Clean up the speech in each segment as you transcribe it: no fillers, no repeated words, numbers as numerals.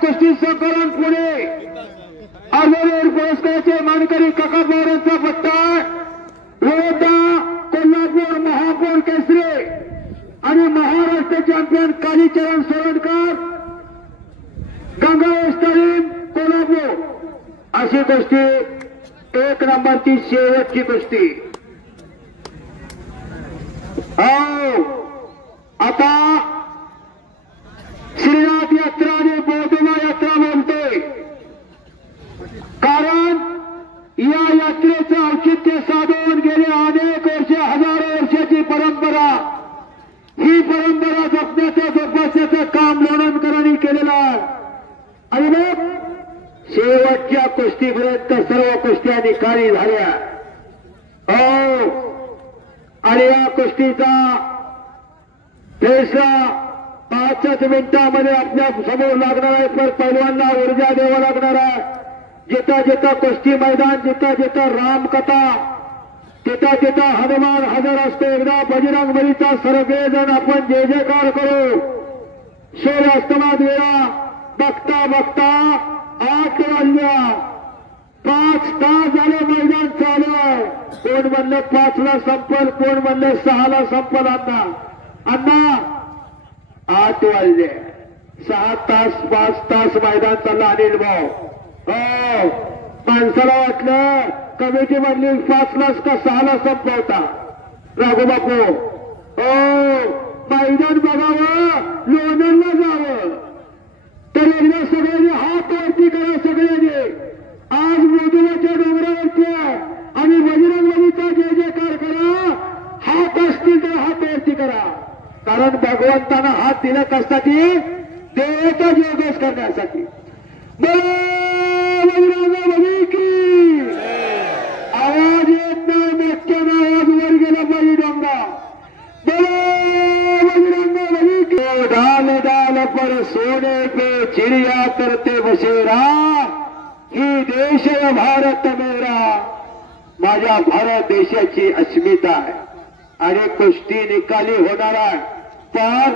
कुस्ती संकलन पुणे आजवर पुरस्काराचे मानकरी काका पवारांचा पट्टा विरोधा कोल्हापूर महापौर केसरी आणि महाराष्ट्र चॅम्पियन कालीचरण सोळंकर गंगा स्टालिन कोल्हापूर अशी कुस्ती 1 नंबरची शेवटची कुस्ती. आता श्रीनाथ यात्रा आणि बौद्धमा यात्रा बोलते, कारण या यात्रेचं औचित्य साधून गेले अनेक वर्षे, हजारो वर्षाची परंपरा, ही परंपरा जपण्याचं जोपासण्याचं काम लोणंदकरांनी केलेलं आहे. आणि मग शेवटच्या कुस्तीपर्यंत सर्व कुस्त्या निकाली झाल्या. आणि या कुस्तीचा फैसला 5 मिनिटांमध्ये आपल्या समोर लागणार आहे. पण पैलवानला ऊर्जा द्यावं लागणार आहे. जिथं जिथं कुस्ती मैदान, जिथं जिथं रामकथा, तिथं तिथं हनुमान हजर असतो. एकदा बजरंग बलीचा सर्वजण आपण जय जयकार करू. सूर्यास्तमात वेळा बघता बघता 8 वाजल्या, 5 तास झाले मैदान चालू. कोण म्हणलं 5ला संपल, कोण म्हणलं 6ला संपल. अण्णा 8 वाजले, 6 तास 5 तास मैदान चाललं. अनिल भाऊ, हो माणसाला वाटलं कमिटी मधली 5लाच का 6ला संपवता. राघू बापू, हो मैदान बघावं, लोणंदला जावं. तर एकदा सगळ्यांनी हात वरती करा. सगळ्यांनी आज मोदीच्या डोंगरावरती आहे आणि बजरंगबलीचा जय जयकार करा. हात असतील तर हात वरती करा, कारण भगवंतानं हात दिला कशासाठी? देवाचा जयघोष करण्यासाठी. बजरंगबली की आवाज येत नाही, मोठ्यानं आवाज वर गेला पाहिजे. डोंगरा बजरंगबली की. डाल डाल पर सोने पे चिड़िया करते बसेरा, ही देश है भारत मेरा. माझ्या भारत देशाची अस्मिता आहे. आणि कुस्ती निकाली होणार आहे, पण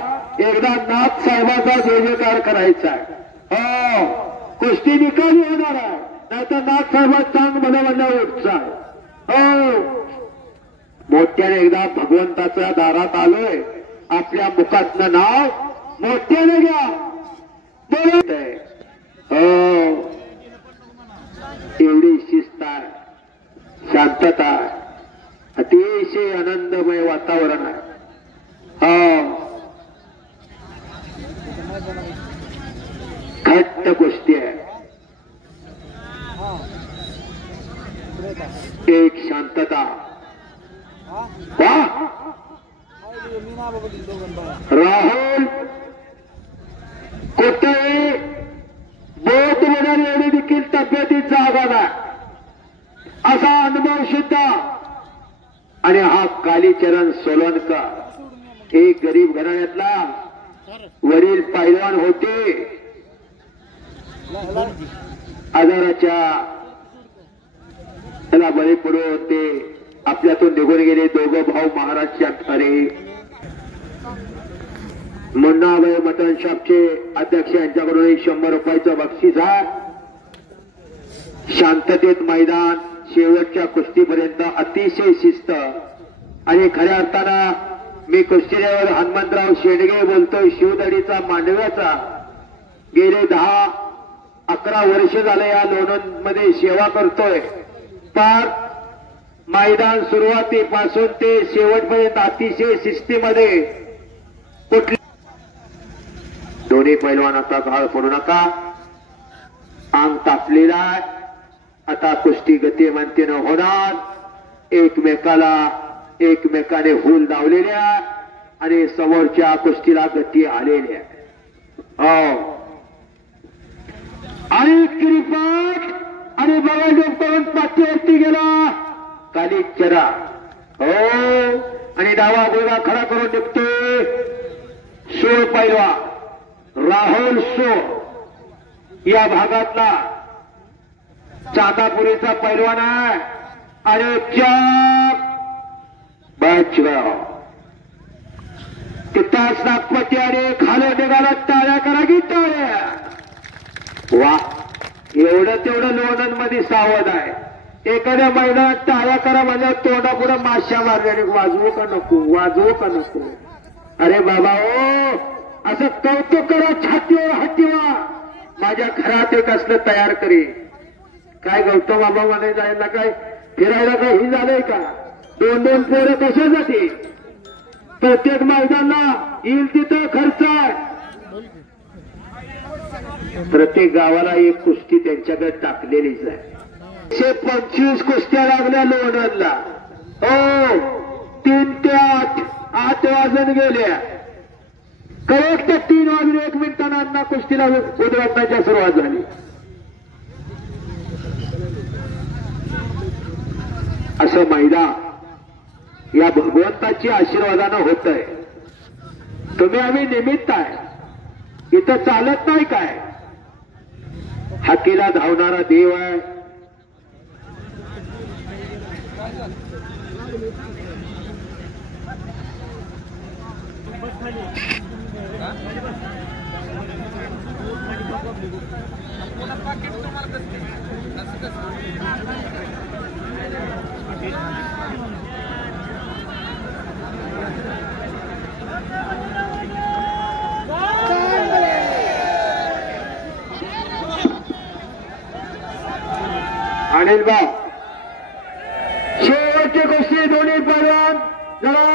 एकदा नाथ साहेबाचा जय जयकार करायचा आहे. हो कुस्ती निकाली होणार आहे, नाहीतर नाथ साहेबांचा चांग मला उत्साह. हो मोठ्याने एकदा भगवंताच्या दारात आलोय, आपल्या मुखातनं नाव मोठ्याने घ्या. बोलत आहे. हो एवढी शिस्त आहे, शांतता आहे, अतिशय आनंदमय वातावरण आहे. घट्ट गोष्टी आहे. एक शांतता. राहुल कुठेही बोट होणार एवढी देखील तब्येतीत जागा नाही, असा अनुभव सुद्धा. आणि हा कालीचरण सोळंकर एक गरीब घराण्यातला, वडील पैलवान होते, आजाराच्या त्याला बळी पडून होते, आपल्यातून निघून गेले. दोघं भाऊ महाराजच्या अरे मुन्नाबाई मटन शॉपचे अध्यक्ष यांच्याकडून 100 रुपयाचं बक्षीस आहे. शांततेत मैदान, शेवटच्या कुस्तीपर्यंत अतिशय शिस्त. आणि खऱ्या अर्थानं मी कुस्तीवर हनुमंतराव शेडगे बोलतोय, शिवदडीचा मांडव्याचा. गेले 10-11 वर्ष झाले या लोणंदमध्ये सेवा करतोय. पार मैदान सुरुवातीपासून ते शेवटपर्यंत अतिशय शिस्तीमध्ये. कुठली दोन्ही पैलवान आता घाळ पडू नका, अंग तापलेला आहे. आता कुस्ती गतिमंतीनं होणार. एकमेकाने हुल लावलेल्या आणि समोरच्या कुस्तीला गती आलेल्या. हो आणि क्रिपाट आणि बघा करून पाठीवरती गेला कालीचरा. हो आणि डावा गुडघा खडा करून निघतोय सोळ पैलवान राहुल सो, या भागातला चांदापुरीचा पैलवान आहे. आणि चाक बाचगाव तिथं नागपती आणि खालो निघाला. टाळ्या करा की टाळ्या. वा, एवढं तेवढं लोणंद मध्ये सावध आहे. एखाद्या मैदानात टाळ्या करा म्हणजे तोंडापुढे माश्या मारल्याने वाजवू का नको, वाजवू का नको. अरे बाबा ओ, असं कौतुक करा, छातीवर हात ठेवा. माझ्या घरात एक असलं तयार करी. काय गौतम बाबा म्हणे जायला काय फिरायला काही ही झालंय का? 2-2 पोरं कशासाठी? प्रत्येक मैदानाला येईल तिथं खर्च आहे. प्रत्येक गावाला एक कुस्ती त्यांच्याकडे टाकलेलीच आहे. 125 कुस्त्या लागल्या लोणंदला. हो, 3 ते 8 वाजून गेल्या. करेक्ट 3 वाजून 1 मिनिटांना अण्णा कुस्तीला उद्घाटनाची सुरुवात झाली. असं मैदान या भगवंताची आशीर्वादानं होत आहे. तुम्ही आम्ही निमित्त आहे. इथं चालत नाही काय, हाकेला धावणारा देव आहे. अनिल भाऊ, शेवटची गोष्टी दोन्ही पैलवान जरा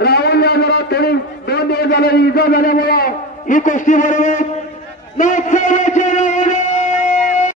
राहुल या जरा थोडी 2 दिवस झाले इजा झाल्यामुळं ही कुस्ती बरोबर